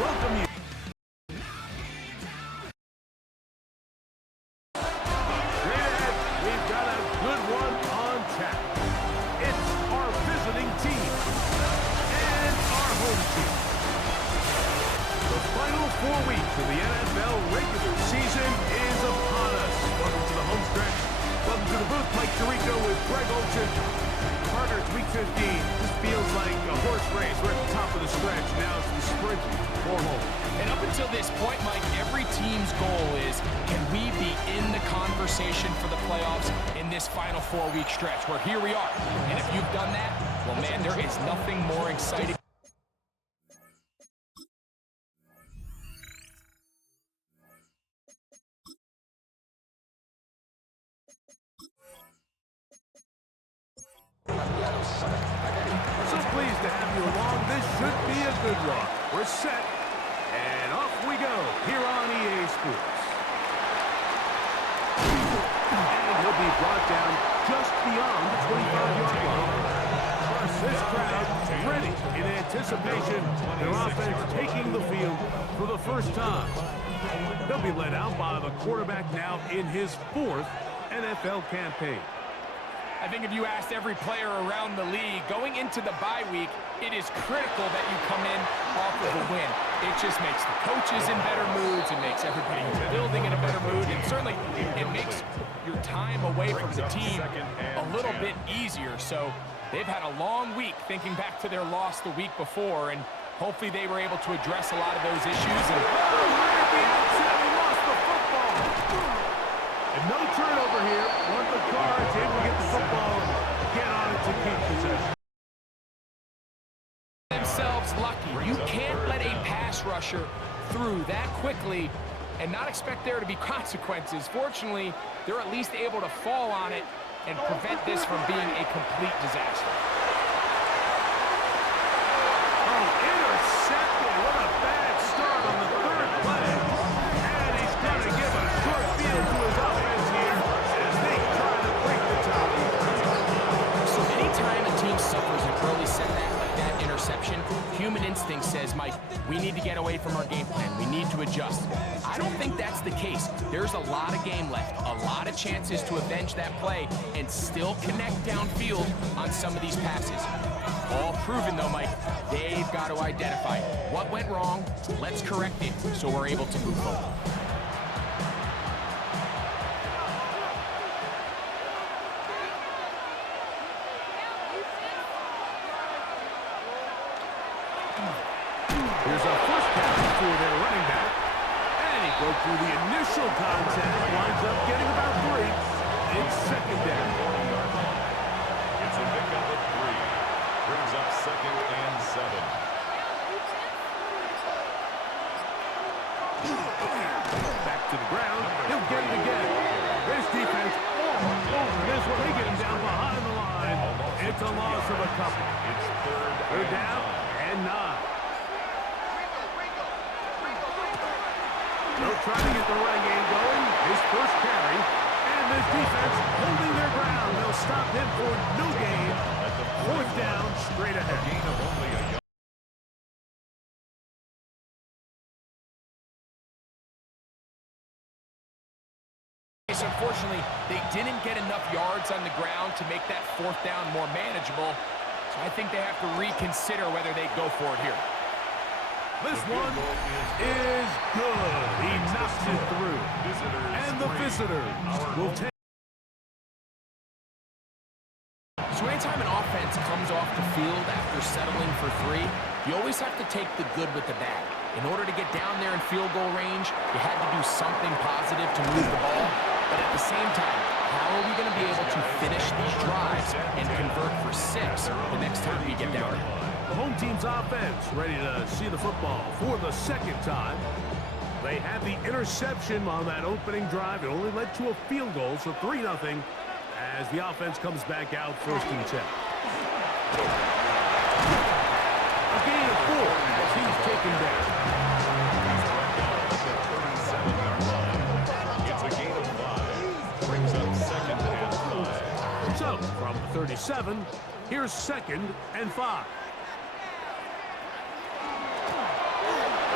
welcome you. Straight ahead, we've got a good one on tap. It's our visiting team and our home team. The final 4 weeks of the NFL regular season is upon us. Welcome to the home stretch. Welcome to the booth. Mike Tirico with Greg Olsen. Partner, it's week 15. This feels like a horse race. We're at the top of the stretch. Now it's the sprint for home. And up until this point, Mike, every team's goal is, can we be in the conversation for the playoffs in this final 4-week stretch? Where here we are. And if you've done that, well, man, there is nothing more exciting. So pleased to have you along. This should be a good one. We're set, and off we go here on EA Sports. And he'll be brought down just beyond the 25-yard line. This crowd ready in anticipation. Their offense taking the field for the first time. They'll be led out by the quarterback now in his 4th NFL campaign. I think if you asked every player around the league, going into the bye week, it is critical that you come in off of a win. It just makes the coaches in better moods. It makes everybody in the building in a better mood. And certainly, it makes your time away from the team a little bit easier. So they've had a long week thinking back to their loss the week before. And hopefully they were able to address a lot of those issues. And and no turnover here. One of the guards able to get the football, get on it to keep possession. Themselves lucky. You can't let a pass rusher through that quickly and not expect there to be consequences. Fortunately, they're at least able to fall on it and prevent this from being a complete disaster. Oh, intercepted. What a bad start on the 3rd play. And he's going to give a short field to his offense here as they try to break the top. So anytime a team suffers an early setback like that interception, human instinct says, Mike, we need to get away from our game plan. We need to adjust. I don't think that's the case. There's a lot of game left, a lot of chances to avenge that play and still connect downfield on some of these passes. All proven, though, Mike, they've got to identify what went wrong, let's correct it so we're able to move forward. Here's a first pass for their running back. And he broke through the initial contact, winds up getting about 3. It's 2nd down. It's a pickup of 3. Brings up 2nd and 7. Back to the ground. He'll get it again. This defense almost over this one. They get him down behind the line. It's a loss of a couple. It's 3rd down and 9. They'll try to get the running game going. His first carry. And this defense holding their ground. They'll stop him for no gain. 4th down, straight ahead. Gain of only a yard. Unfortunately, they didn't get enough yards on the ground to make that 4th down more manageable. So I think they have to reconsider whether they go for it here. This one is good. He knocks it through. And the visitors will take. So anytime an offense comes off the field after settling for 3, you always have to take the good with the bad. In order to get down there in field goal range, you had to do something positive to move the ball. But at the same time, how are we going to be able to finish these drives and convert for 6 the next time we get down there? The home team's offense ready to see the football for the 2nd time. They had the interception on that opening drive. It only led to a field goal, so 3-0 as the offense comes back out 1st and 10. A gain of 4 as he's taken down. It's a gain of 5. Brings up 2nd and 5. So, from 37, here's 2nd and 5.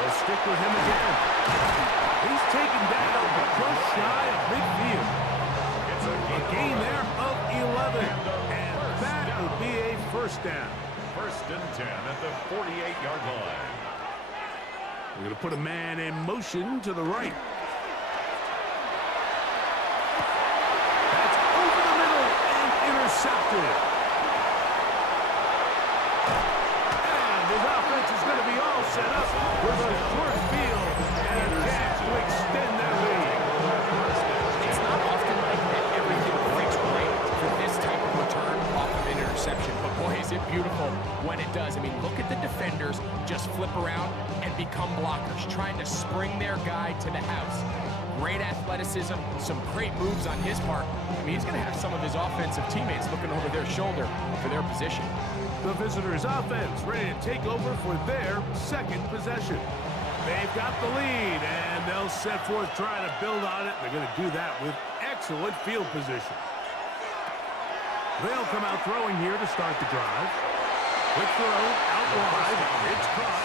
They'll stick with him again. He's taken down just shy of midfield. A gain there of 11. And that will be a first down. First and 10 at the 48-yard line. We're going to put a man in motion to the right. That's over the middle and intercepted. And his offense is going to be all set up with a short field and a chance to extend their lead. It's not often like that everything breaks right for this type of return off of an interception. But boy, is it beautiful when it does. I mean, look at the defenders just flip around and become blockers, trying to spring their guy to the house. Great athleticism, some great moves on his part. I mean, he's going to have some of his offensive teammates looking over their shoulder for their position. The visitors' offense ready to take over for their second possession. They've got the lead, and they'll set forth trying to build on it. They're going to do that with excellent field position. They'll come out throwing here to start the drive. Quick throw, out wide, it's caught.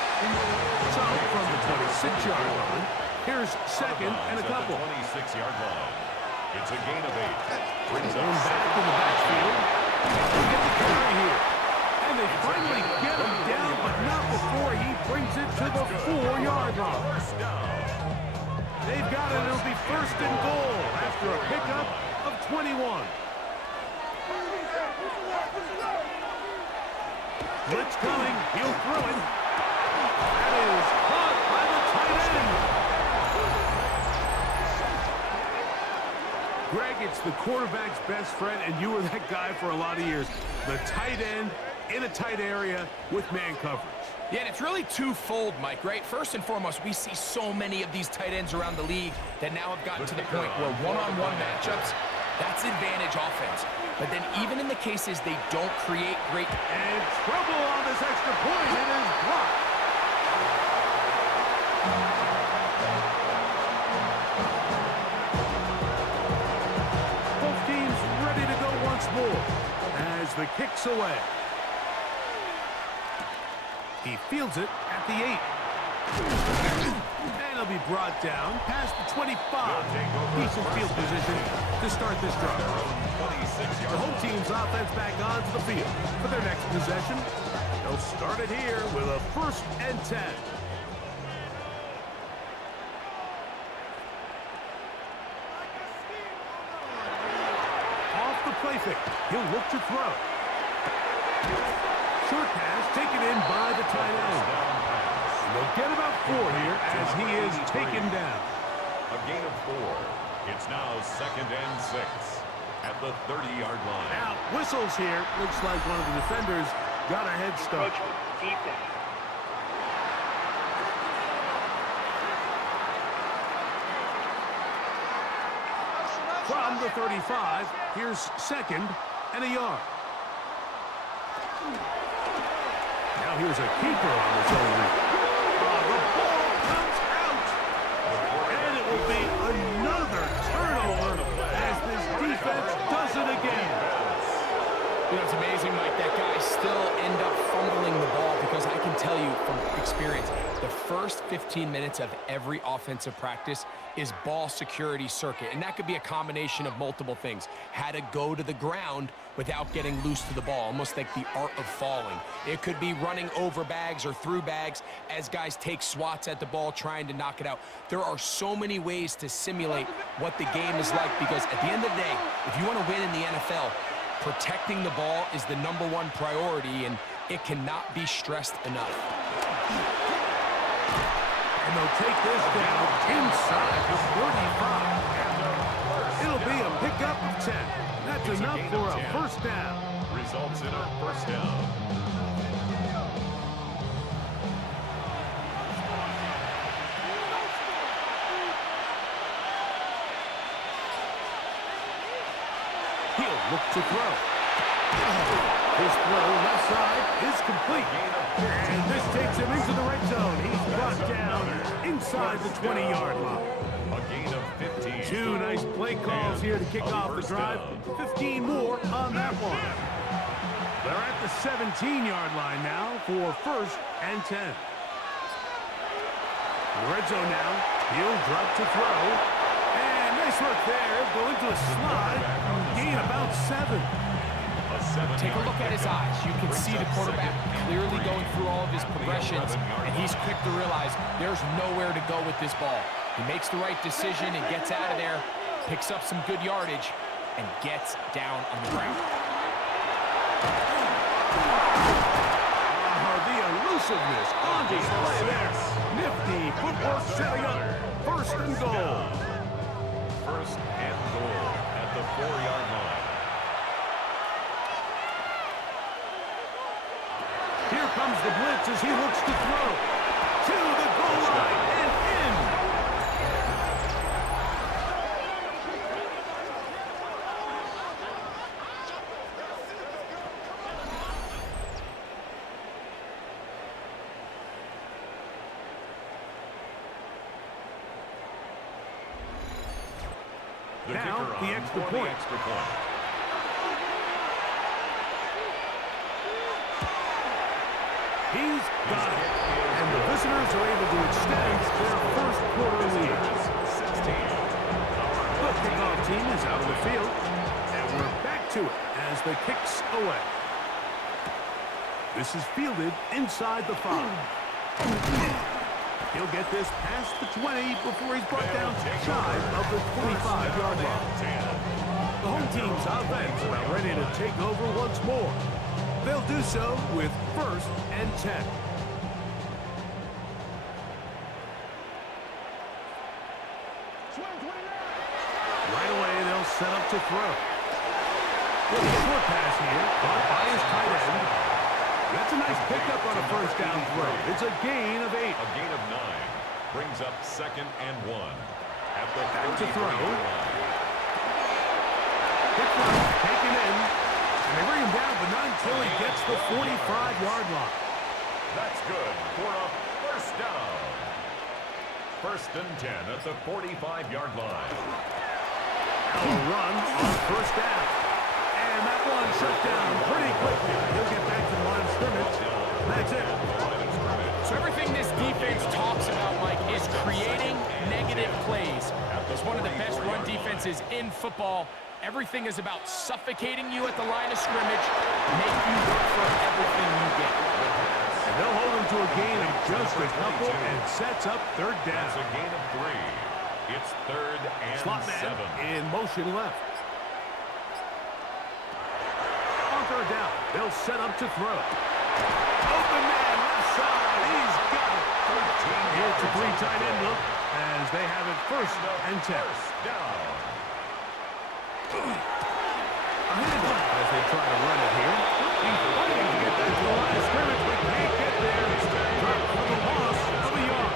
So from the 26-yard line, here's second and a couple. 26-yard line. It's a gain of 8. Brings up back in the backfield. They get the carry here. And they finally get him down, but not before he brings it to the 4-yard line. They've got it. It'll be first and goal after a pickup of 21. Blitz coming. He'll throw it. That is caught by the tight end. Greg, it's the quarterback's best friend, and you were that guy for a lot of years. The tight end in a tight area with man coverage. Yeah, and it's really twofold, Mike, right? First and foremost, we see so many of these tight ends around the league that now have gotten to the point where one-on-one matchups, that's advantage offense. But then even in the cases they don't create great... And trouble on this extra point. It is blocked. Both teams ready to go once more as the kick's away. He fields it at the 8. And he'll be brought down past the 25. Decent field position to start this drive. The home team's offense back onto the field for their next possession. They'll start it here with a first and 10. Off the play fake. He'll look to throw. Short pass taken in by the tight end. They'll get about 4 here as he is taken down. A gain of 4. It's now second and 6 at the 30-yard line. Now, whistles here. Looks like one of the defenders got a head start. From the 35, here's second and a yard. Now here's a keeper on his own read. The ball comes out. And it will be another turnover as this defense does it again. You know, it's amazing, Mike, that guys still end up fumbling the ball because I can tell you from experience, the first 15 minutes of every offensive practice is ball security circuit. And that could be a combination of multiple things. How to go to the ground without getting loose to the ball, almost like the art of falling. It could be running over bags or through bags as guys take swats at the ball trying to knock it out. There are so many ways to simulate what the game is like because at the end of the day, if you want to win in the NFL, protecting the ball is the #1 priority, and it cannot be stressed enough. And they'll take this down inside the 35. It'll be a pickup of 10. That's enough for a first down. Results in a first down. He'll look to throw. His throw left side is complete. And this takes him into the red zone. He's brought down inside the 20-yard line. A gain of 15. 2 nice play calls here to kick off the drive. 15 more on that one. They're at the 17-yard line now for first and 10. Red zone now. He'll drop to throw. And nice work there. Going to a slide. Gain about 7. Take a look at his eyes. You can see the quarterback clearly going through all of his progressions, and he's quick to realize there's nowhere to go with this ball. He makes the right decision and gets out of there, picks up some good yardage, and gets down on the ground. The elusiveness on display there. Nifty footwork setting up. First and goal. First and goal at the 4-yard line. Here comes the blitz as he looks to throw. To the goal line and in. Now the extra point. He's got it. And the visitors are able to extend their first quarter lead. The kickoff team is out of the field. And we're back to it as the kicks away. This is fielded inside the 5. He'll get this past the 20 before he's brought down shy of the 25-yard line. The home team's offense are ready to take over once more. They'll do so with 1st and 10. Right away, they'll set up to throw. With a short pass here, caught by his tight end. That's a nice pickup on a first down throw. It's a gain of 8. A gain of 9 brings up 2nd and 1 at the Back to throw. line. Quick run, taken in. And they bring him down, but not until he gets the 45-yard line. That's good for a first down. 1st and 10 at the 45-yard line. Now a run on first down. And that one shut down pretty quickly. He'll get back to the line of scrimmage. That's it. So everything this defense talks about, Mike, is creating negative plays. It's one of the best run defenses in football. Everything is about suffocating you at the line of scrimmage, make you work for everything you get. And they'll hold him to a gain of just a couple and sets up 3rd down. That's a gain of 3. It's 3rd and Slot man 7. in motion left. On 3rd down, they'll set up to throw. Open man left side. He's got it. It's a 3 tight end look as they have it 1st and 10. First down. A handoff as they try to run it here. He's fighting to get back to the line of scrimmage, but can't get there. Dropped for the loss of a yard.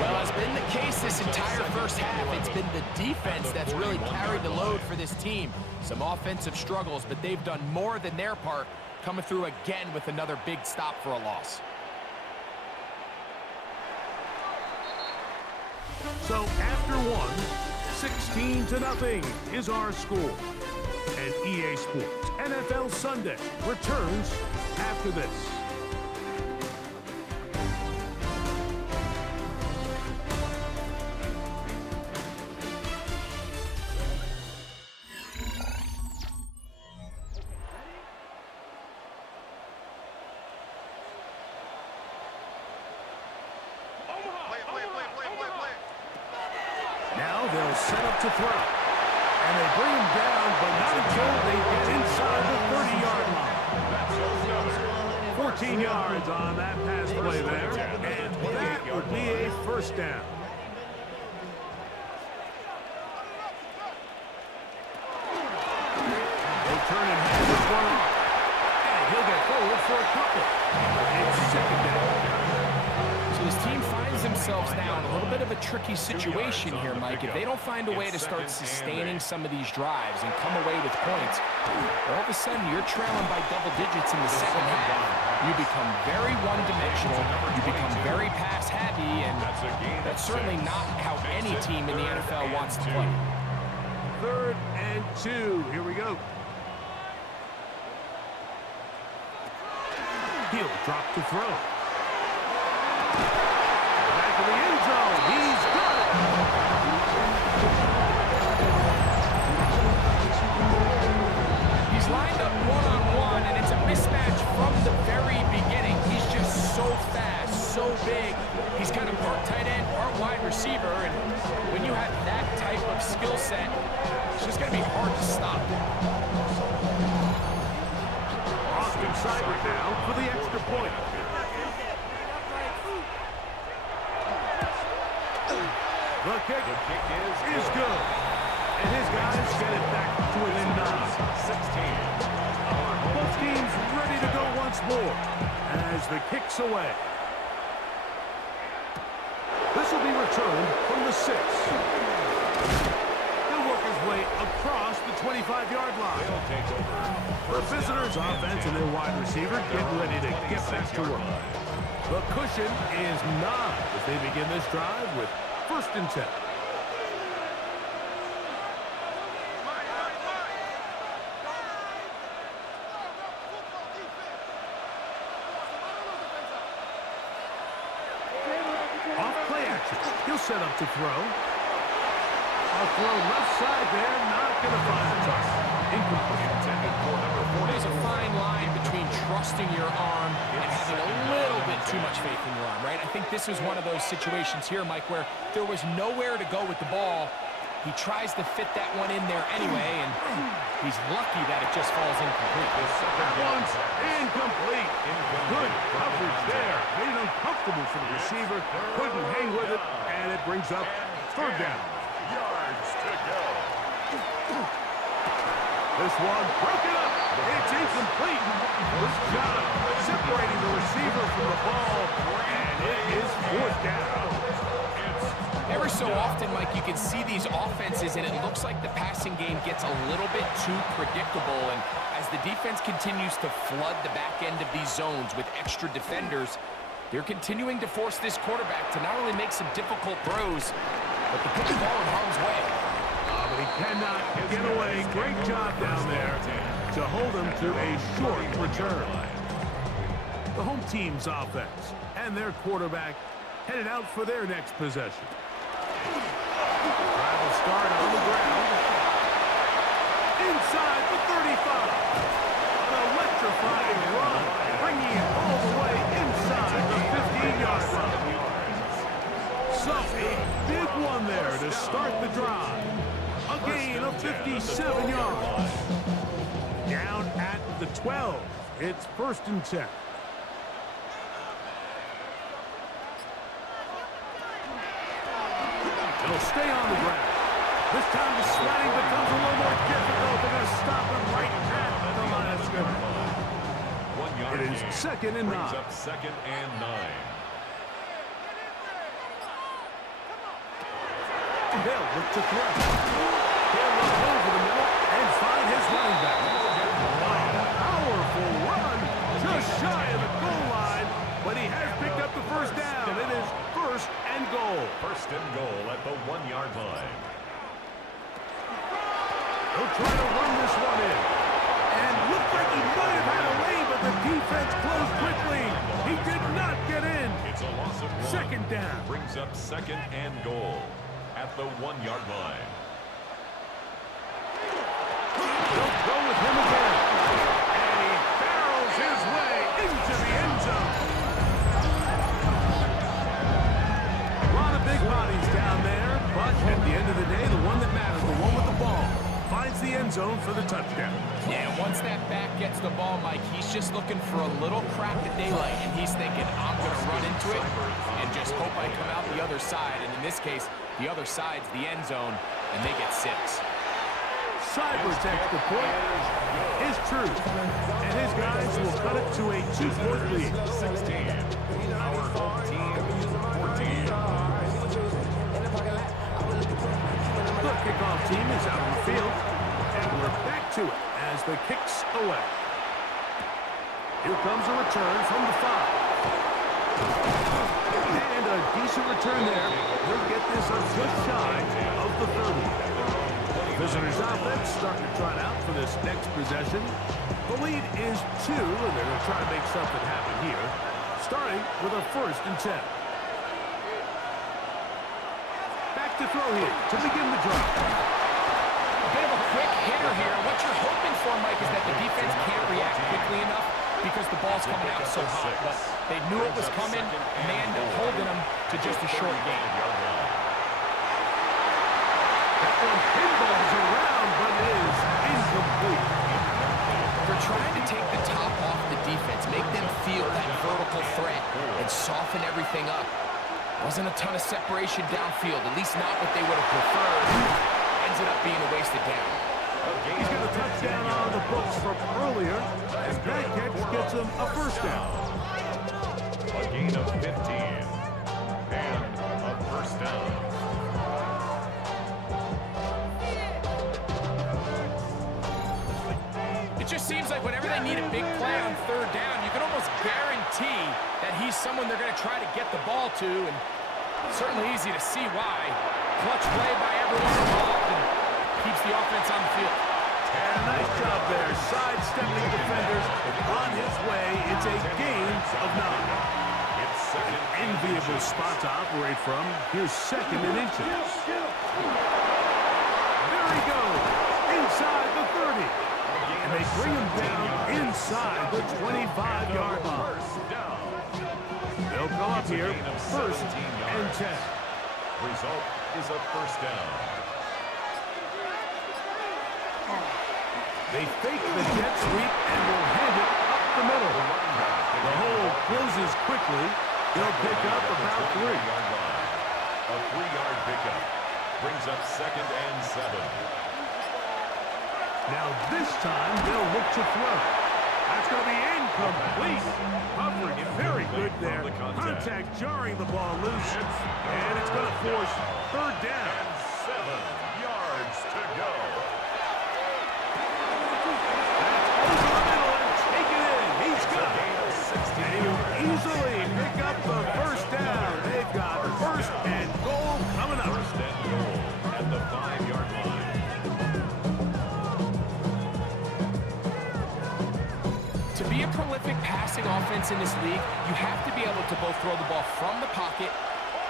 Well, as been the case this entire first half, it's been the defense that's really carried the load for this team. Some offensive struggles, but they've done more than their part, coming through again with another big stop for a loss. So after one, 16-0 is our score. And EA Sports NFL Sunday returns after this. Now they'll set up to throw. And they bring him down, but not until they get inside the 30-yard line. 14 yards on that pass play there. And that would be a first down. They'll turn and hand this one off. And he'll get forward for a couple. It's 2nd down. So this team finds themselves now in a little bit of a tricky situation here, Mike. If they don't find a way to start sustaining some of these drives and come away with points, all of a sudden you're trailing by double digits in the second half. You become very one-dimensional, you become very pass-happy, and that's certainly not how any team in the NFL wants to play. 3rd and 2. Here we go. He'll drop to throw. Back receiver, and when you have that type of skill set, it's just going to be hard to stop. Austin Seibert now for the extra point. The kick is good. And his guys get it back to within 9. 16. Both teams ready to go once more as the kick's away. This will be returned from the 6. He'll work his way across the 25-yard line. The visitors' offense and their wide receiver get ready to get back to work. The cushion is 9 as they begin this drive with 1st and 10. He'll set up to throw. A throw left side there, not going to find the target. Incomplete. Intended for number 40. There's a fine line between trusting your arm and having a little bit too much faith in your arm, right? I think this was one of those situations here, Mike, where there was nowhere to go with the ball. He tries to fit that one in there anyway, and he's lucky that it just falls incomplete. That one's incomplete. Good coverage there. Made it uncomfortable for the receiver. Couldn't hang with it, and it brings up 3rd down. Yards to go. This one broken up. It's incomplete. Good job separating the receiver from the ball, and it is 4th down. Every so often, Mike, you can see these offenses, and it looks like the passing game gets a little bit too predictable. And as the defense continues to flood the back end of these zones with extra defenders, they're continuing to force this quarterback to not only make some difficult throws, but to put the ball in harm's way. But he cannot get away. Great job down there to hold him to a short return. The home team's offense and their quarterback headed out for their next possession. Drive will start on the ground. Inside the 35. An electrifying run, bringing it all the way inside the 15-yard line. So a big one there to start the drive. A gain of 57 yards. Down at the 12. It's 1st and 10. It'll stay on the ground. This time the sliding becomes a little more difficult. They're going to stop him right at the line of scrimmage. It is 2nd and 9. Up 2nd and 9. They'll look to throw. He'll look over the middle and find his running back. A powerful run just shy of the goal line, but he has picked up the 1st down. It is 1st and goal. 1st and goal at the 1-yard line. He'll try to run this one in. And looked like he might have had a lead, but the defense closed quickly. He did not get in. It's a loss of 1. 2nd down. Brings up 2nd and goal at the 1-yard line. They'll go with him again. And he barrels his way into the end zone. A lot of big bodies down there, but at the end of the day, the one that matters, the one with the ball, finds the end zone for the touchdown. Yeah, once that back gets the ball, Mike, he's just looking for a little crack of daylight, and he's thinking, I'm going to run into it and just hope I come out the other side. And in this case, the other side's the end zone, and they get 6. Seibert's extra point is true, and his guys will cut it to a 2-point lead. 16. Our home team, 14. The kickoff team is out on the field, and we're back to it as the kick's away. Here comes a return from the 5. And a decent return there. He'll get this up just shy of the 30. Visitors offense starting to trot out for this next possession. The lead is 2, and they're going to try to make something happen here, starting with a 1st and 10. Back to throw here to begin the drive. A bit of a quick hitter here. What you're hoping for, Mike, is that the defense can't react quickly enough because the ball's coming out so hot. But they knew it was coming, and they end up holding them to just a short game. one pinballs around, but it is incomplete. They're trying to take the top off the defense, make them feel that vertical threat, and soften everything up. Wasn't a ton of separation downfield, at least not what they would have preferred. Ended up being a wasted down. He's got a touchdown on the books from earlier, and that catch gets him a first down. A gain of 15 and a first down. It just seems like whenever they need a big play on third down, you can almost guarantee that he's someone they're going to try to get the ball to, and it's certainly easy to see why. Clutch play by everyone involved and keeps the offense on the field. And a nice job there, sidestepping defenders on his way. It's a gain of 9. An enviable spot to operate from. Here's second and inches. There he goes, inside the 30. And they bring him down inside the 25-yard line. They'll go up here, first and 10. Result is a first down. They fake the jet sweep and will hand it up the middle. The hole closes quickly. They'll pick up about 3. A 3-yard pickup brings up second and 7. Now this time they'll look to throw. That's going to be incomplete. Coverage very good there. Contact jarring the ball loose. And it's going to force third down. And 7 yards to go. That's over the middle and take it in. He's got it. They will easily pick up the first down. They've got first and goal coming up. First and goal at the 5-yard line. To be a prolific passing offense in this league, you have to be able to both throw the ball from the pocket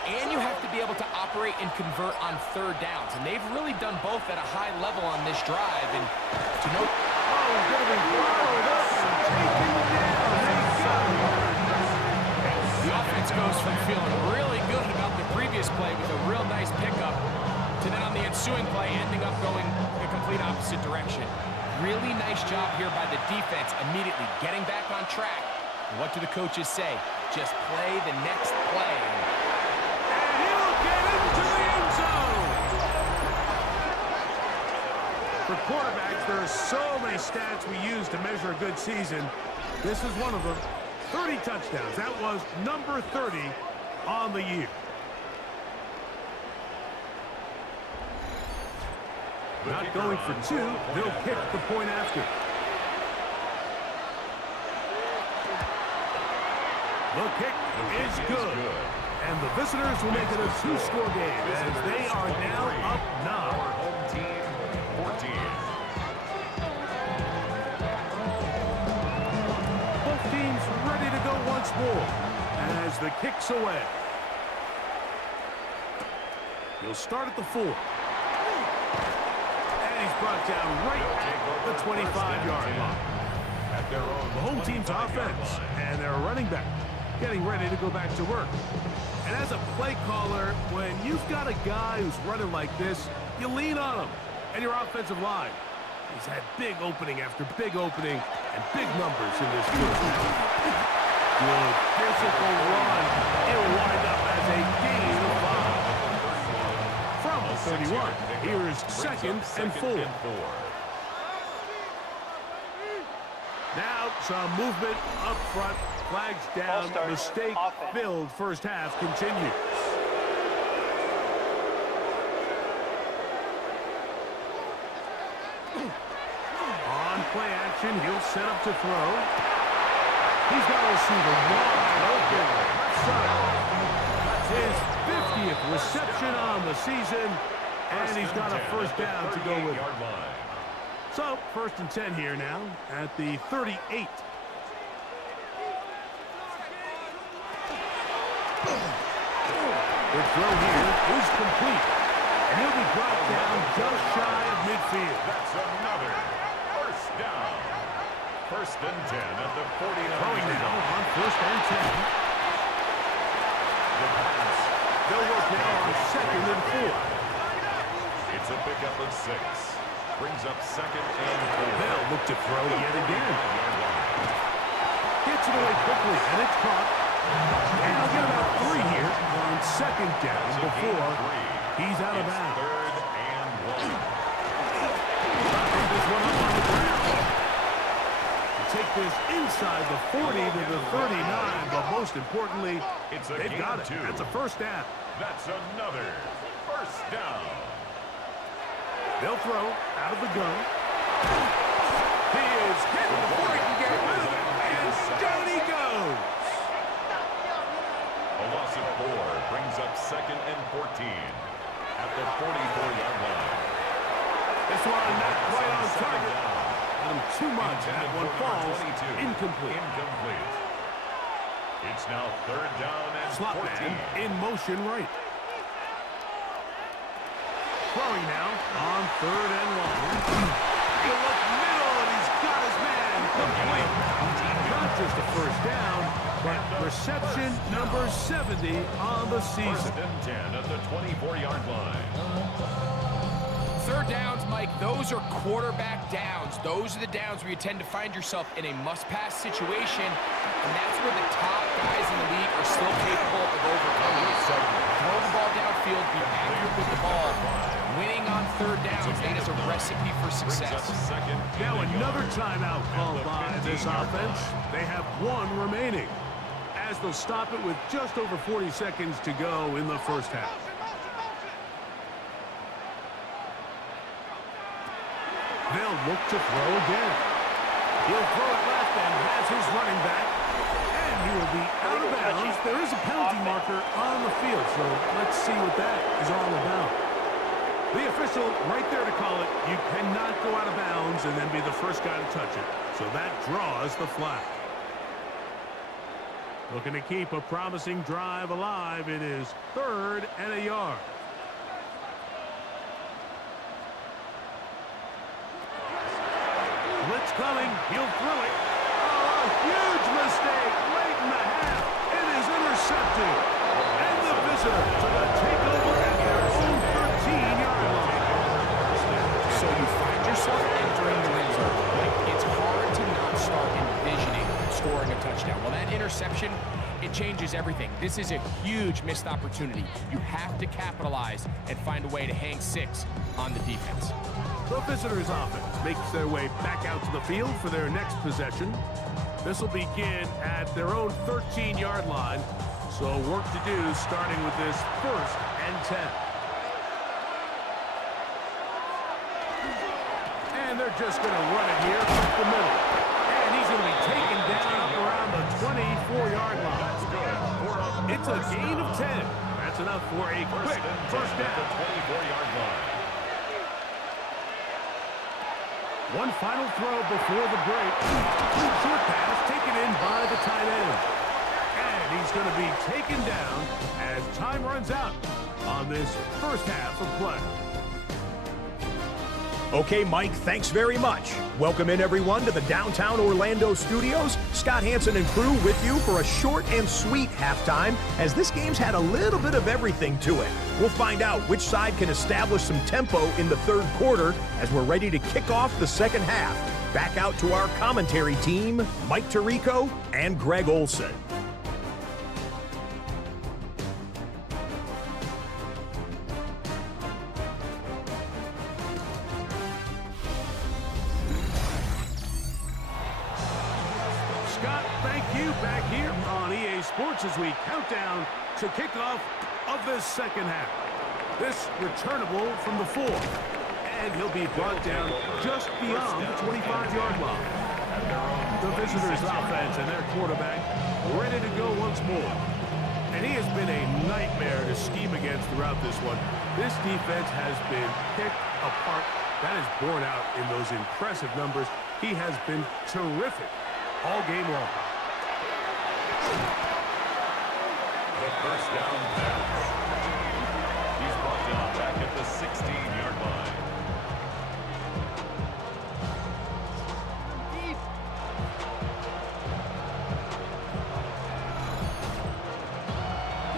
and you have to be able to operate and convert on third downs. And they've really done both at a high level on this drive. And to note, he's going to be followed up and taken down. They got him. The offense goes from feeling really good about the previous play with a real nice pickup to then on the ensuing play ending up going the complete opposite direction. Really nice job here by the defense immediately getting back on track. And what do the coaches say? Just play the next play. And he'll get into the end zone. For quarterbacks, there are so many stats we use to measure a good season. This is one of them. 30 touchdowns. That was number 30 on the year. Not going for 2. They'll kick the point after. The kick is good. And the visitors will make it a 2-score game as they are now up 9. Home team 14. Both teams ready to go once more as the kick's away. He'll start at the 4. And he's brought down right at the 25-yard line. At their own The home team's offense and their running back getting ready to go back to work. And as a play caller, when you've got a guy who's running like this, you lean on him and your offensive line. He's had big opening after big opening and big numbers in this first half. Good physical run. It'll wind up as a gain of 5. From the 31, here's second and 4. Now some movement up front. Flags down. Mistake-filled first half continues. On play action, he'll set up to throw. He's got a receiver wide open. Left side. That's his 50th reception on the season, and he's got a first down to go with. So, first and 10 here now at the 38. The throw here is complete. And he'll be brought down just shy of midfield. That's another first down. First and 10 at the 49. Throwing now on first and 10. The pass. They'll work now on second and 4. It It's a pickup of 6. Brings up second and 4. They'll look to throw yet again. Gets it away quickly, and it's caught. And he'll get about 3 here on second down before he's out of bounds. Third and 1. Dropping this one up on the ground. Take this inside the 40 to the 39, but most importantly, they've got it. That's a first down. That's another first down. They'll throw out of the gun. He is hit before he can get rid of it, and down he goes. A loss of 4 brings up second and 14 at the 44-yard line. This one not quite on target. Too much. That one falls incomplete. It's now third down and Slot 14. man in motion right. Throwing now on third and long. He'll look middle, and he's got his man complete. Not just a first down, but reception number 70 on the season. First and 10 at the 24-yard line. Third downs, Mike, those are quarterback downs. Those are the downs where you tend to find yourself in a must-pass situation, and that's where the top guys in the league are still capable of overcoming it. So throw the ball downfield, be accurate with the ball. Winning on third downs, that is a recipe for success. Now another timeout called by this offense. They have 1 remaining, as they'll stop it with just over 40 seconds to go in the first half. They'll look to throw again. He'll throw it left and has his running back. And he will be out of bounds. There is a penalty marker on the field, so let's see what that is all about. The official right there to call it. You cannot go out of bounds and then be the first guy to touch it. So that draws the flag. Looking to keep a promising drive alive. It is third and a yard. Blitz coming. He'll throw it. Oh, a huge mistake late in the half. It is intercepted. And the visitor to the takeover at their own 13-yard line. So you find yourself entering the red zone. It's hard to not start envisioning scoring a touchdown. Well, that interception, it changes everything. This is a huge missed opportunity. You have to capitalize and find a way to hang 6 on the defense. The visitors' offense makes their way back out to the field for their next possession. This will begin at their own 13-yard line. So work to do starting with this first and 10. And they're just going to run it here up the middle. And he's going to be taken down up around the 24-yard line. It's a gain of 10. That's enough for a quick first down. At the 24-yard line. One final throw before the break. Short pass taken in by the tight end. And he's going to be taken down as time runs out on this first half of play. Okay, Mike, thanks very much. Welcome in, everyone, to the downtown Orlando studios. Scott Hansen and crew with you for a short and sweet halftime, as this game's had a little bit of everything to it. We'll find out which side can establish some tempo in the third quarter as we're ready to kick off the second half. Back out to our commentary team, Mike Tirico and Greg Olson. Back here on EA Sports as we count down to kickoff of this second half. This returnable from the 4. And he'll be brought down just beyond the 25-yard line. The visitors' offense and their quarterback ready to go once more. And he has been a nightmare to scheme against throughout this one. This defense has been picked apart. That is borne out in those impressive numbers. He has been terrific all game long. The first down pass. He's brought down back at the 16-yard line.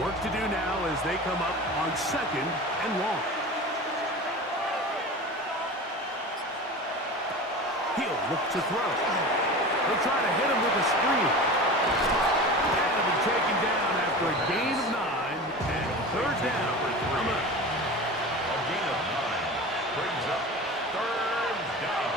Work to do now as they come up on second and long. look to throw. They'll try to hit him with a screen. And he'll be taken down after a gain of 9 and third down. A gain of 9 brings up third down.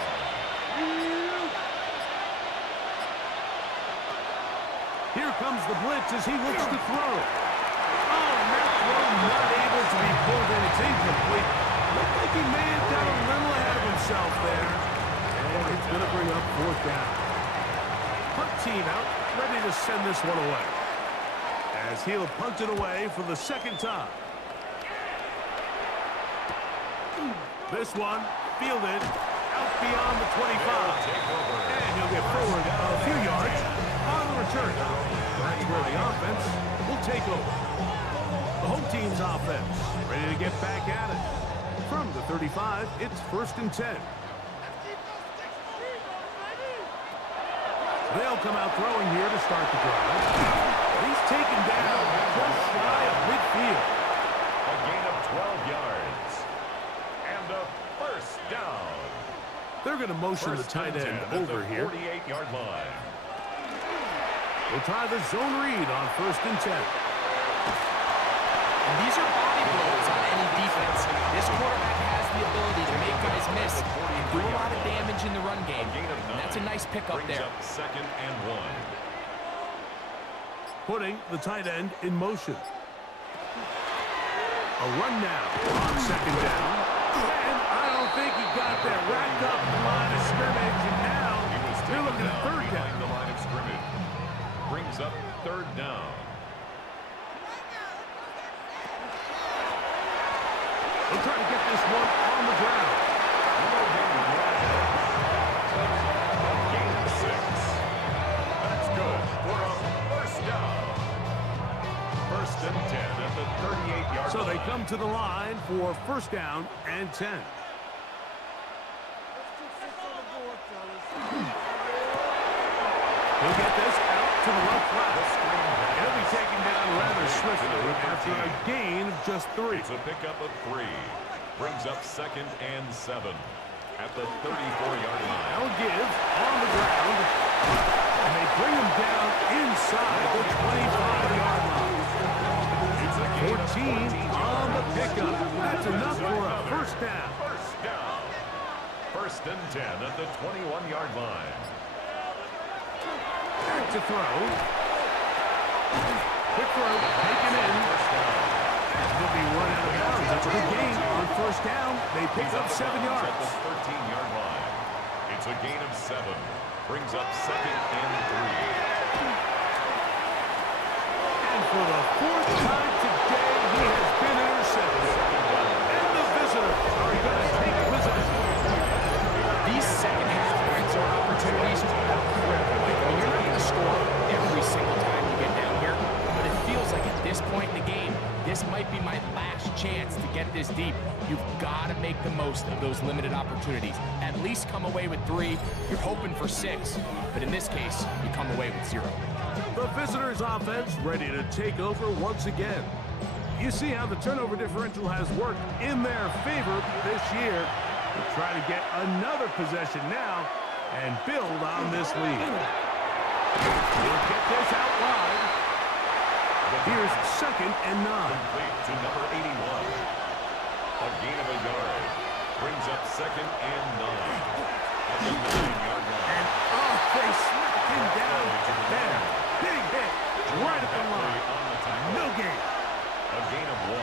Here comes the blitz as he looks to throw. Oh, and that throw not able to be pulled in. It's incomplete. Looked like he may have got a little ahead of himself there. And it's going to bring up fourth down. Punt team out, ready to send this one away. As he'll punt it away for the second time. This one fielded out beyond the 25. And he'll get forward a few yards on the return. That's where the offense will take over. The home team's offense ready to get back at it. From the 35, it's 1st and 10. They'll come out throwing here to start the drive. He's taken down just shy of midfield. A gain of 12 yards. And a first down. They're going to motion the tight end over here. 48-yard line. We'll try the zone read on 1st and 10. And these are body blows on any defense. This quarterback has the ability to make guys miss and do a lot of damage in the run game. And that's a nice pickup there. Up 2nd and 1. Putting the tight end in motion. A run now on 2nd down. And I don't think he got that racked up line of scrimmage. And now they're looking at 3rd down. The line of scrimmage brings up 3rd down. They'll try to get this one on the ground. Gain of 6. That's good for a first down. 1st and 10 at the 38-yard line. So they come to the line for 1st down and 10. He'll get this out to the left flat. He'll be taken down rather swiftly after a gain of just 3. It's a pickup of 3. Brings up 2nd and 7 at the 34-yard line. They'll give on the ground. And they bring him down inside the 25-yard line. It's a gain of 14 on the pickup. That's enough for a first down. First down. 1st and 10 at the 21-yard line. Back to throw. Quick throw, taken in. And he'll be run out of bounds. That's a good gain on 1st down. They pick up 7 yards. At the 13-yard line. It's a gain of 7. Brings up 2nd and 3. And for the 4th time today, he has been intercepted. And the visitors are going to take possession. These second-half red zone opportunities are critical. You're not going to score every single time you get down here, but it feels like at this point in the game, this might be my last chance to get this deep. You've got to make the most of those limited opportunities. At least come away with 3. You're hoping for 6, but in this case, you come away with 0. The visitors' offense ready to take over once again. You see how the turnover differential has worked in their favor this year. They'll try to get another possession now and build on this lead. He'll get this out wide. Here's 2nd and 9. Complete to number 81. A gain of a yard. Brings up 2nd and 9. At the 9-yard line. And they smack him down there. Big hit right at the line. No gain. A gain of 1.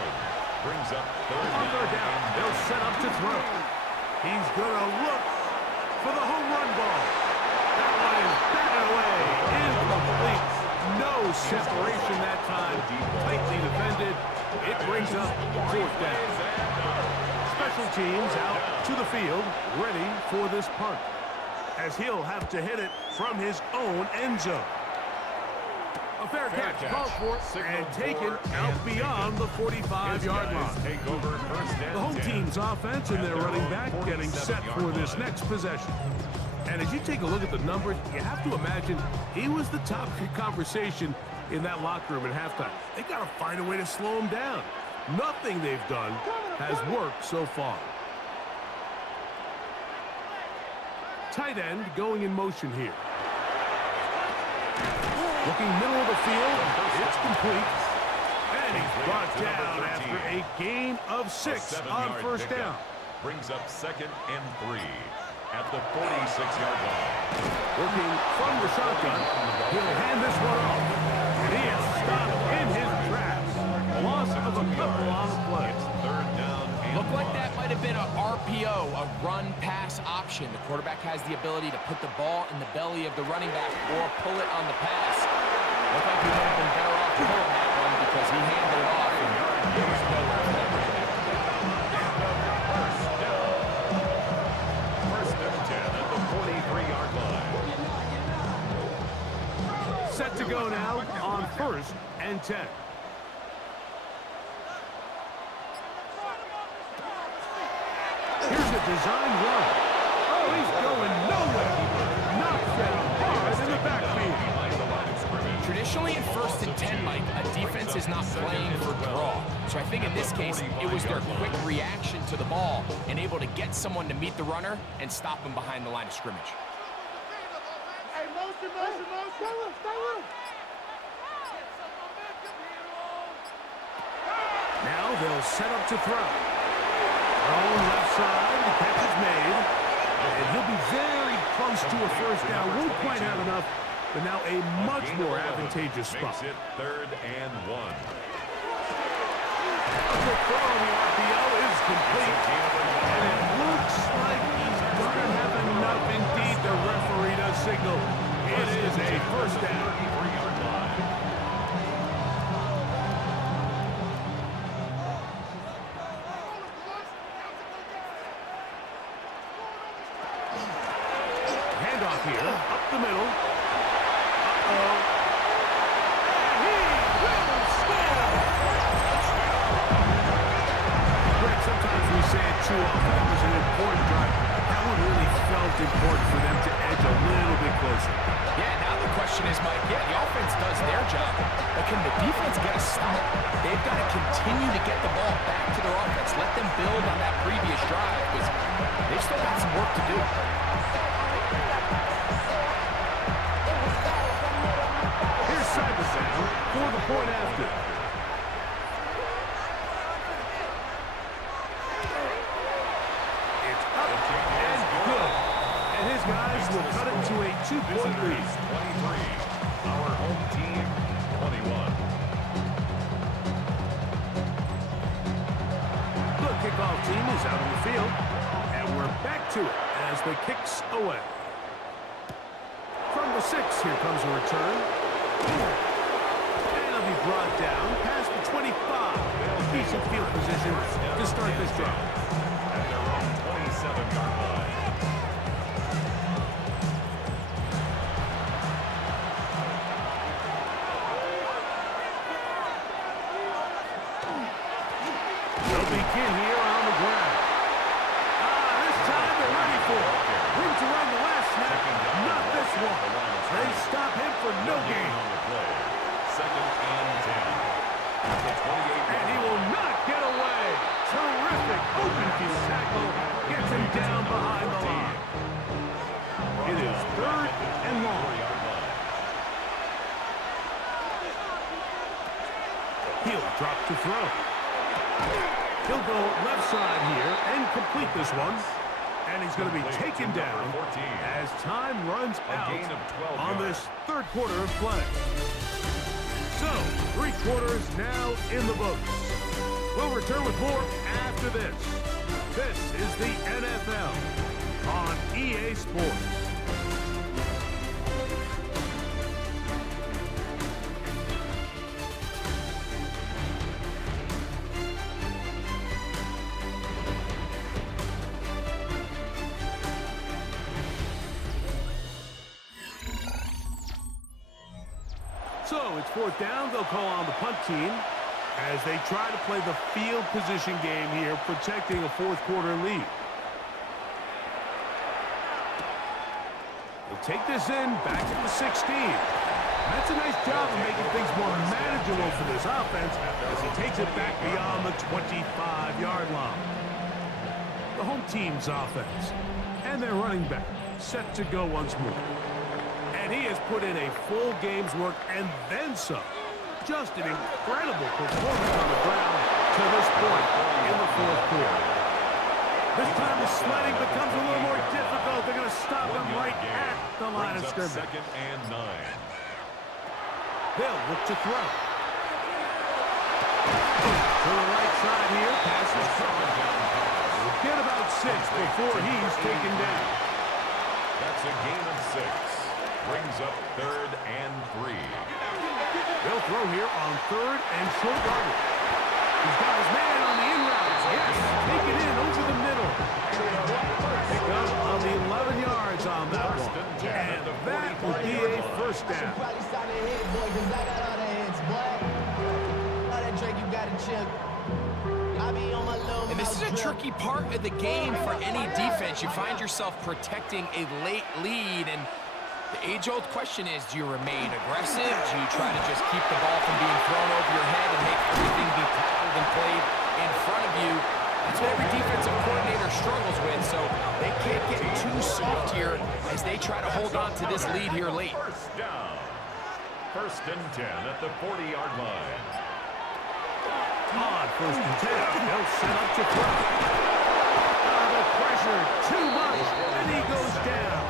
Brings up 3rd On 3rd down, they'll set up to throw. He's going to look for the home run ball. That one is batted away. Incomplete. No separation that time. Tightly defended. It brings up 4th down. Special teams out to the field, ready for this punt. As he'll have to hit it from his own end zone. A fair catch called for and taken out beyond the 45-yard line. Take over 1st and The home 10. team's offense and their running back getting set for this next possession. And as you take a look at the numbers, you have to imagine he was the top conversation in that locker room at halftime. They got to find a way to slow him down. Nothing they've done has worked so far. tight end going in motion here. Looking middle of the field. It's complete. And he's brought down after a gain of 6 on first down. Brings up 2nd and 3 at the 46-yard line. Working from the shotgun. He'll hand this one off. And he is stopped in his tracks. A loss of a couple on the play. It's 3rd down and Looked like 5. that might have been a RPO, a run-pass option. The quarterback has the ability to put the ball in the belly of the running back or pull it on the pass. Looked like he might have been better off pulling that one because he handed it off and there was nowhere for that running back to go. First and 10 at the 43-yard line. Set to go now on 1st and 10. Here's a design run. Oh, he's going nowhere. Knocked down hard in the backfield. Traditionally in 1st and 10, Mike, a defense is not playing for draw. So I think in this case, it was their quick reaction to the ball and able to get someone to meet the runner and stop him behind the line of scrimmage. Hey, motion. Stay with him. Now they'll set up to throw. Thrown left side, the catch is made. And he'll be very close to a first down. Won't quite have enough, but now a much more advantageous spot. Makes it 3rd and 1. The throw on the RPO is complete. And it looks like he's going to have enough. Indeed, the referee does signal. It is a first down. 33-yard line. Handoff here, up the middle. Uh-oh. And he will score! Greg, sometimes we say it too often. That was an important drive. That one really felt important for them to edge a little bit closer. Yeah, now the question is, Mike, the offense does their job, but can the defense get a stop? They've got to continue to get the ball back to their offense. Let them build on that previous drive because they've still got some work to do. Here's Cybersound for the point after. It's up and good. And his guys will cut it to a 2-point lead. 23. Our home team, 21. The kickoff team is out on the field. And we're back to it as the kicks away. From the 6, here comes a return. And it'll be brought down past the 25. Decent field position to start this drive. At their own 27-yard line. They'll begin here on the ground. This time they're ready for it. Room to run the last snap. Not this one. They stop him for no gain. On the play. 2nd and 10. At the 28-yard And he will not get away. Terrific open field tackle. Gets him down behind the line. It is 3rd and long. He'll drop to throw. He'll go left side here and complete this one. And he's going to be taken down as time runs out gain of 12 on yards. this 3rd quarter of play. So, 3 quarters now in the books. We'll return with more after this. This is the NFL on EA Sports. So it's 4th down. They'll call on the punt team as they try to play the field position game here, protecting a 4th quarter lead. They'll take this in back at the 16. That's a nice job of making things more manageable for this offense as he takes it back beyond the 25-yard line. The home team's offense and their running back set to go once more. And he has put in a full game's work and then some. Just an incredible performance on the ground to this point in the fourth quarter. This time the sledding becomes a little more difficult. They're going to stop him right at the line of scrimmage. Second and 9. They'll look to throw. To the right side here, passes coming down. We'll get about 6 before he's taken down. That's a gain of 6. Brings up 3rd and 3. They'll throw here on 3rd and short yardage. He's got his man on the in route. Yes, take it in over the middle. Pick up on the 11 yards on that one. And that will be a first down. And this is a tricky part of the game for any defense. You find yourself protecting a late lead, and the age-old question is, do you remain aggressive? Do you try to just keep the ball from being thrown over your head and make everything be tackled and played in front of you? That's what every defensive coordinator struggles with, so they can't get too soft here as they try to hold on to this lead here late. First down. 1st and 10 at the 40-yard line. On 1st and 10, they'll set up to throw. The pressure, too much, and he goes down.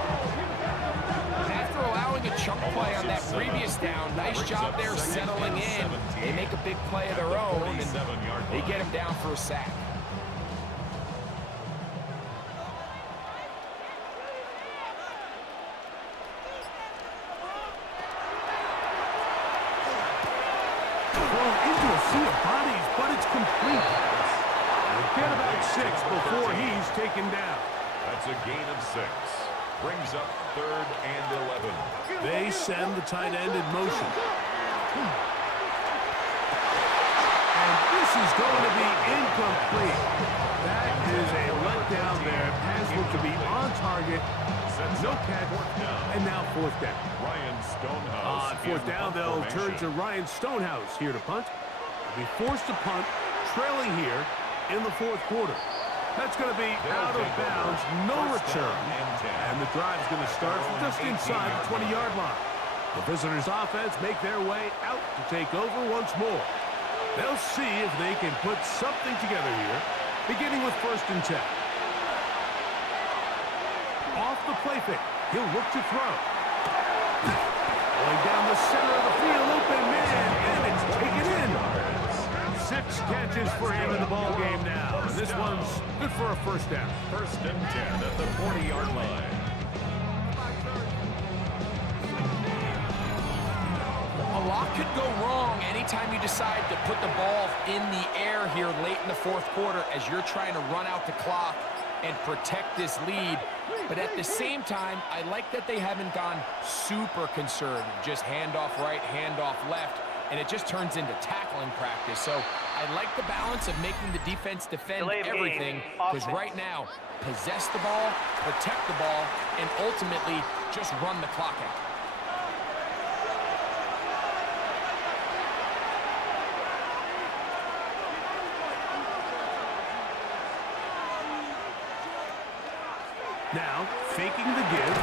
After allowing a chunk play on that previous down, nice job there settling in. They make a big play of their own, and they get him down for a sack. Into a sea of bodies, but it's complete. We'll get about 6 before he's taken down. That's a gain of 6. Brings up 3rd and 11. They send the tight end in motion. And this is going to be incomplete. That is a letdown there. Pass looked to be on target. No catch. And now 4th down. Ryan Stonehouse. On 4th down, they'll turn to Ryan Stonehouse here to punt. Be forced to punt, trailing here in the 4th quarter. That's going to be out of bounds, no return. And the drive's going to start just inside the 20-yard line. The visitors' offense make their way out to take over once more. They'll see if they can put something together here, beginning with 1st and 10. Off the play fake, he'll look to throw. Going down the center of the field, open man, and it's taken in. 6 catches for him in the ball game now. And this one's good for a first down. 1st and 10 at the 40-yard line. A lot could go wrong anytime you decide to put the ball in the air here late in the 4th quarter as you're trying to run out the clock and protect this lead. But at the same time, I like that they haven't gone super conservative, just handoff right, handoff left, and it just turns into tackling practice. So I like the balance of making the defense defend everything, because right now, possess the ball, protect the ball, and ultimately just run the clock out. Now, faking the give.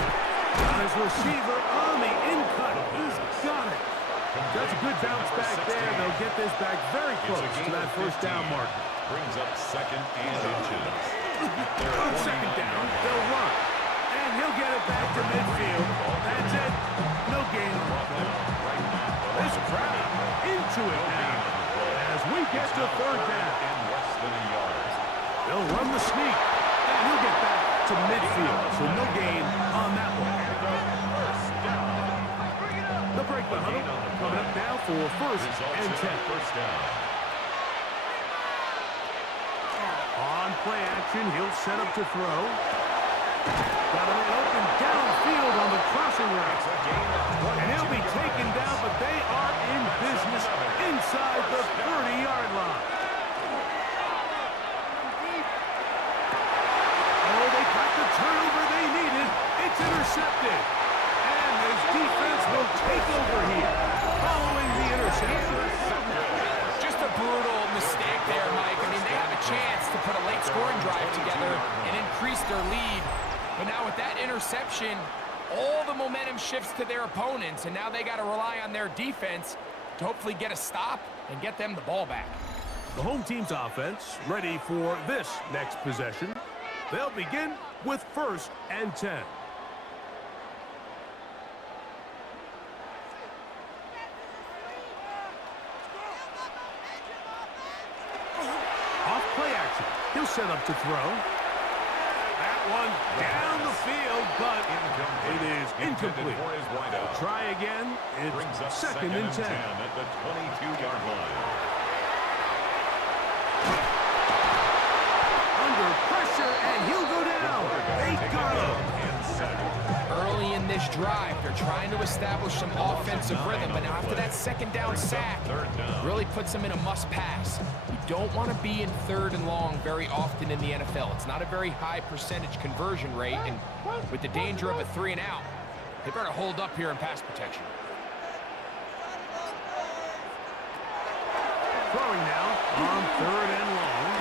Got his receiver on the in-cut. He's got it. That's a good bounce back there. They'll get this back very close to that first down marker. Brings up 2nd and inches. On 2nd down, they'll run. And he'll get it back to midfield. That's it. No gain on the play. This crowd into it now as we get to 3rd down. In less than a yard. They'll run the sneak. And he'll get back to midfield. So no gain on that one. They'll break the huddle. Coming up now for 1st and 10. First down. On play action, he'll set up to throw. Got a man open downfield on the crossing route. And he'll be taken down, but they are in business inside the 30-yard line. Oh, they got the turnover they needed. It's intercepted. And his defense will take over here following the interception. Just a brutal mistake there, Mike. I mean, they have a chance to put a late scoring drive together and increase their lead. But now with that interception, shifts to their opponents, and now they got to rely on their defense to hopefully get a stop and get them the ball back. The home team's offense ready for this next possession. They'll begin with 1st and 10. Off play action. He'll set up to throw. That one down the field, but it is incomplete. Try again. It's 2nd and 10. At the 22-yard line. Under pressure, and he'll go down. They got him. Early in this drive, they're trying to establish some offensive rhythm, but now after that 2nd down sack, really puts them in a must-pass. You don't want to be in 3rd and long very often in the NFL. It's not a very high percentage conversion rate, and with the danger of a 3 and out, they better hold up here in pass protection. Throwing now on 3rd and long.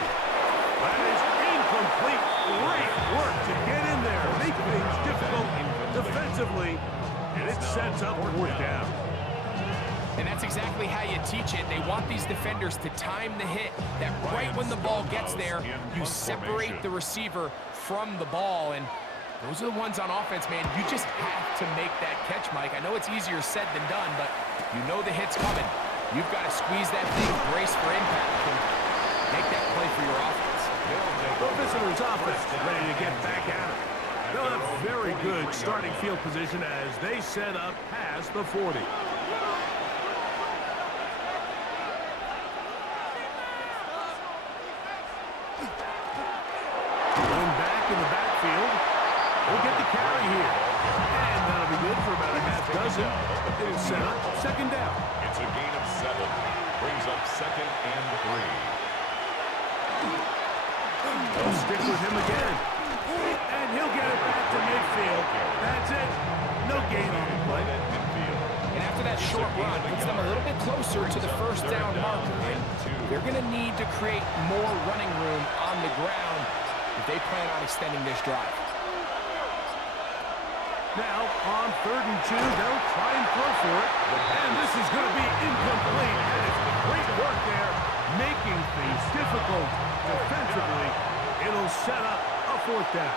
That is incomplete. Great work to get in there. Make things difficult defensively, and it sets up 4th down. And that's exactly how you teach it. They want these defenders to time the hit, that right when the ball gets there, you separate the receiver from the ball. And those are the ones on offense, man. You just have to make that catch, Mike. I know it's easier said than done, but you know the hit's coming. You've got to squeeze that thing, brace for impact, and make that play for your offense. The visitors' offense ready to get back at it. They'll have very good starting field position as they set up past the 40. Going back in the backfield. We'll get the carry here. And that'll be good for about a half dozen. It'll set up 2nd down. It's a gain of 7. Brings up 2nd and 3. They'll stick with him again. And he'll get it back to midfield. That's it. No gain on the play. And after that short run, puts them a little bit closer to the 1st down marker. And they're going to need to create more running room on the ground if they plan on extending this drive. Now, on 3rd and 2, they'll try and throw for it. And this is going to be incomplete. And it's great work there, making things difficult defensively. It'll set up a 4th down.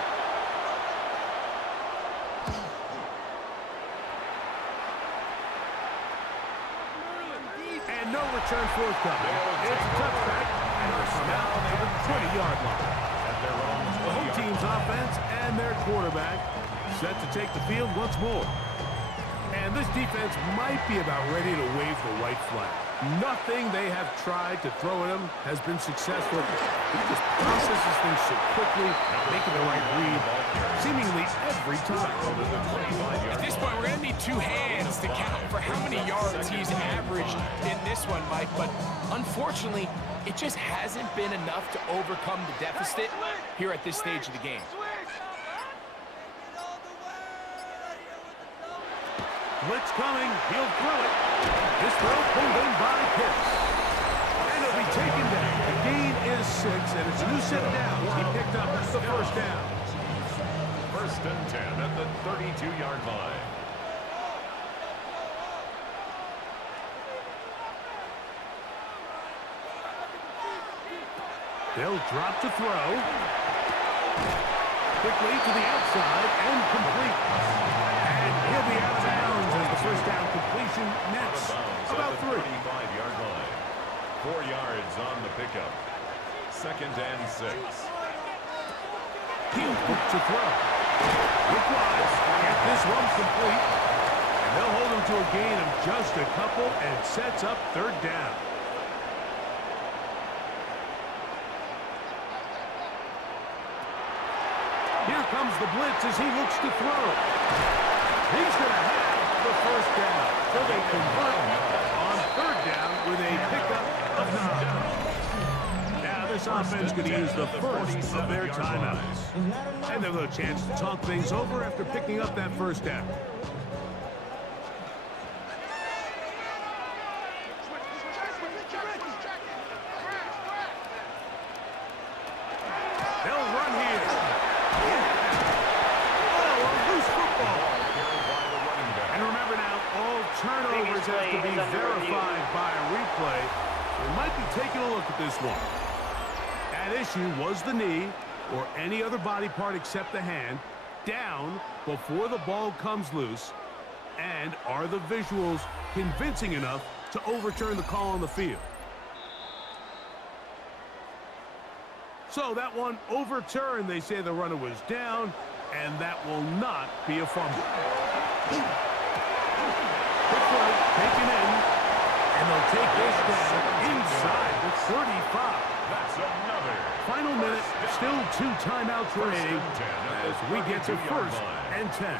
And no return forthcoming. It's a touchback, and it's now to the 20-yard line. The home team's offense and their quarterback set to take the field once more. And this defense might be about ready to wave the white flag. Nothing they have tried to throw at him has been successful. He just processes things so quickly, making the right read, seemingly every time. At this point, we're going to need 2 hands to count for how many yards he's averaged in this one, Mike. But unfortunately, it just hasn't been enough to overcome the deficit here at this stage of the game. Blitz coming. He'll throw it. This throw pulled in by Pitts. And it'll be taken down. The gain is 6, and it's a new set of downs. He picked up the 1st down. 1st and 10 at the 32-yard line. They'll drop to throw. Quickly to the outside and complete. And he'll be out of bounds as the 1st down completion nets about 3. 35-yard line. 4 yards on the pickup. 2nd and 6. He'll look to throw. With wise, get this one complete. And they'll hold him to a gain of just a couple and sets up 3rd down. Here comes the blitz as he looks to throw. He's going to have the 1st down. So they convert on 3rd down with a pickup of 9. Now this offense could use the first of their timeouts. And they'll have a chance to talk things over after picking up that 1st down. They'll run here. Oh, a loose football. turnovers have to be verified by a replay. We might be taking a look at this one. At issue was the knee, or any other body part except the hand, down before the ball comes loose. And are the visuals convincing enough to overturn the call on the field? So that one overturned. They say the runner was down, and that will not be a fumble. Quick throw, taken in, and they'll take this down inside the 35. That's another. Final minute, still 2 timeouts remaining as we get to 1st and 10.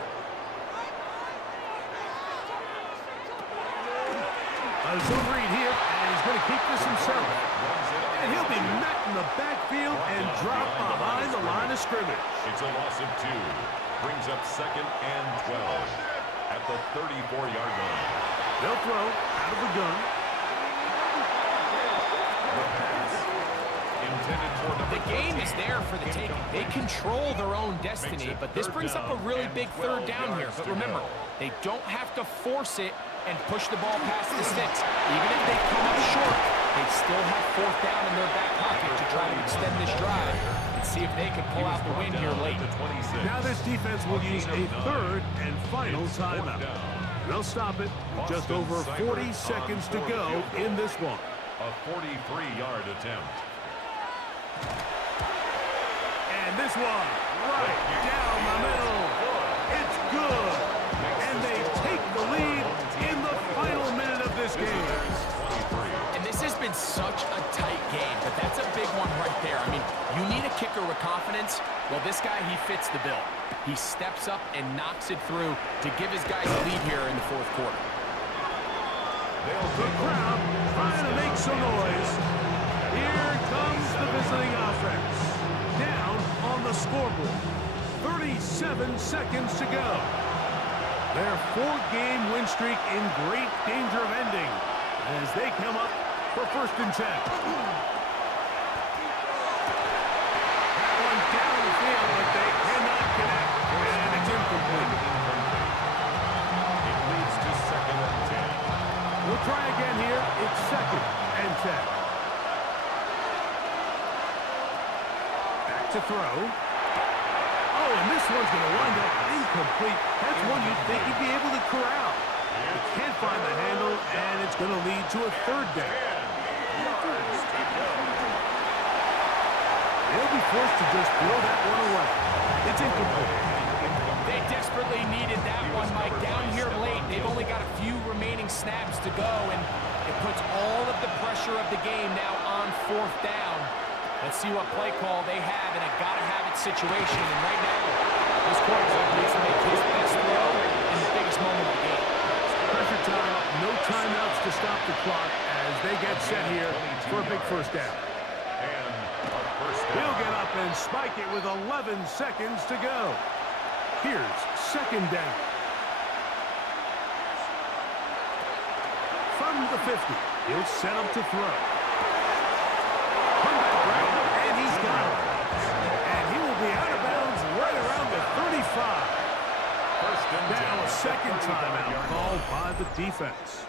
A zone read here, and he's going to keep this himself. And he'll be met in the backfield and dropped behind the line of scrimmage. It's a loss of 2. Brings up 2nd and 12 at the 34-yard line. They'll throw out of the gun. The pass intended for The game is there for the taking. They control their own destiny, but this brings up a really big 3rd down here. But remember, they don't have to force it and push the ball past the sticks. Even if they come up short, they still have 4th down in their back pocket to try to extend this drive and see if they can pull out the win here late. Now this defense will use a 3rd and final timeout. They'll stop it with just over 40 seconds to go in this one. A 43-yard attempt. And this one, right down the middle. It's good. And they take the lead in the final minute of this game. And this has been such a tight game, but that's a big one right there. I mean, you need a kicker with confidence. Well, this guy, he fits the bill. He steps up and knocks it through to give his guys a lead here in the 4th quarter. The crowd trying to make some noise. Here comes the visiting offense. Down on the scoreboard. 37 seconds to go. Their 4-game win streak in great danger of ending as they come up for 1st and 10. That one down the field, but they cannot connect. And it's incomplete. It leads to 2nd and 10. We'll try again here. It's 2nd and 10. Back to throw. Oh, and this one's going to wind up incomplete. That's one you'd think he'd be able to corral. He can't find the handle, and it's going to lead to a 3rd down. They'll be forced to just throw that one away. It's incomplete. They desperately needed that one, Mike. Down here late, they've only got a few remaining snaps to go, and it puts all of the pressure of the game now on 4th down. Let's see what play call they have in a gotta-have-it situation. And right now, this quarterback needs to make his best throw in the biggest moment of the game. Pressure time, no timeouts to stop the clock as they get set here for a big 1st down. And a 1st down. He'll get up and spike it with 11 seconds to go. Here's 2nd down. From the 50, he'll set up to throw. And he's got it. And he will be out of bounds right around the 35. Now a 2nd timeout called by the defense.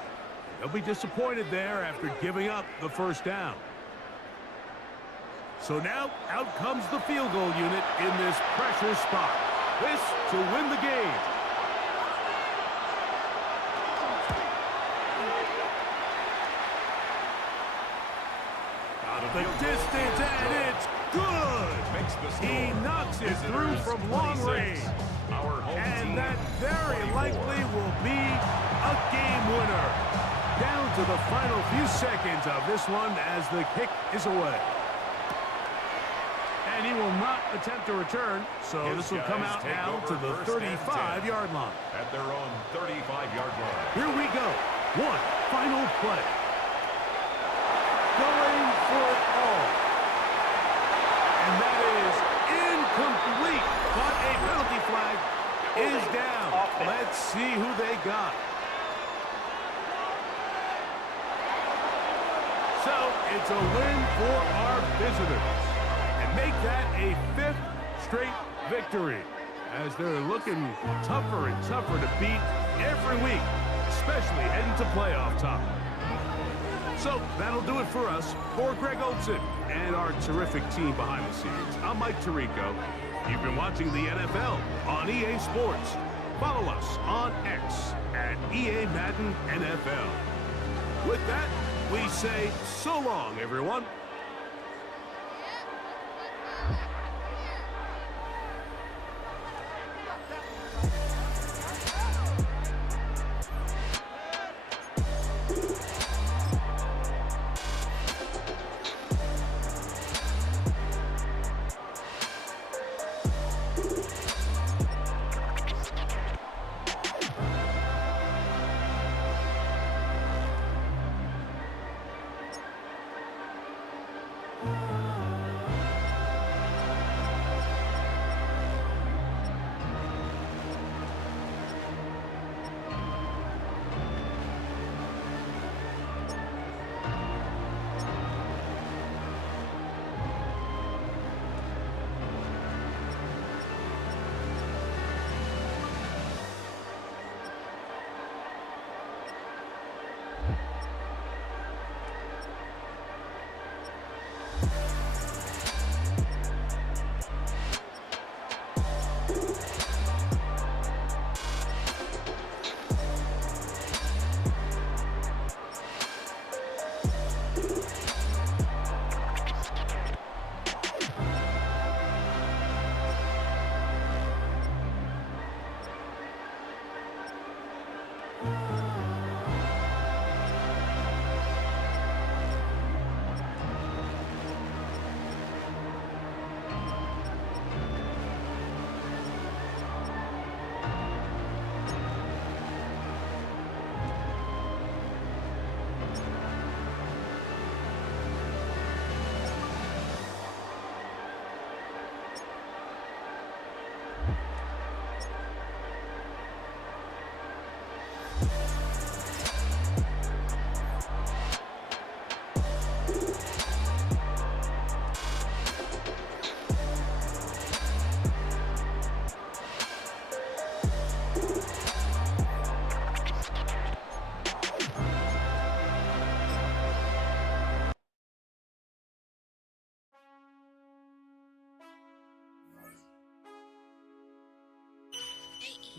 They'll be disappointed there after giving up the 1st down. So now out comes the field goal unit in this pressure spot. This to win the game. Out of the distance, and it's good. He knocks it through from long range. And that very likely will be a game winner. Down to the final few seconds of this one as the kick is away. And he will not attempt to return, so this will come out now to the 35-yard line. At their own 35-yard line. Here we go. One final play. Going for it all. And that is incomplete, but a penalty flag is down. Let's see who they got. So it's a win for our visitors. And make that a 5th straight victory as they're looking tougher and tougher to beat every week, especially heading to playoff time. So that'll do it for us. For Greg Olson and our terrific team behind the scenes, I'm Mike Tirico. You've been watching the NFL on EA Sports. Follow us on X at EA Madden NFL. With that, we say so long, everyone.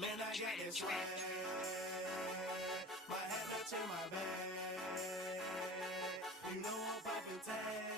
Man, I got this swag. My head up to my bag. You know I'm poppin' tag.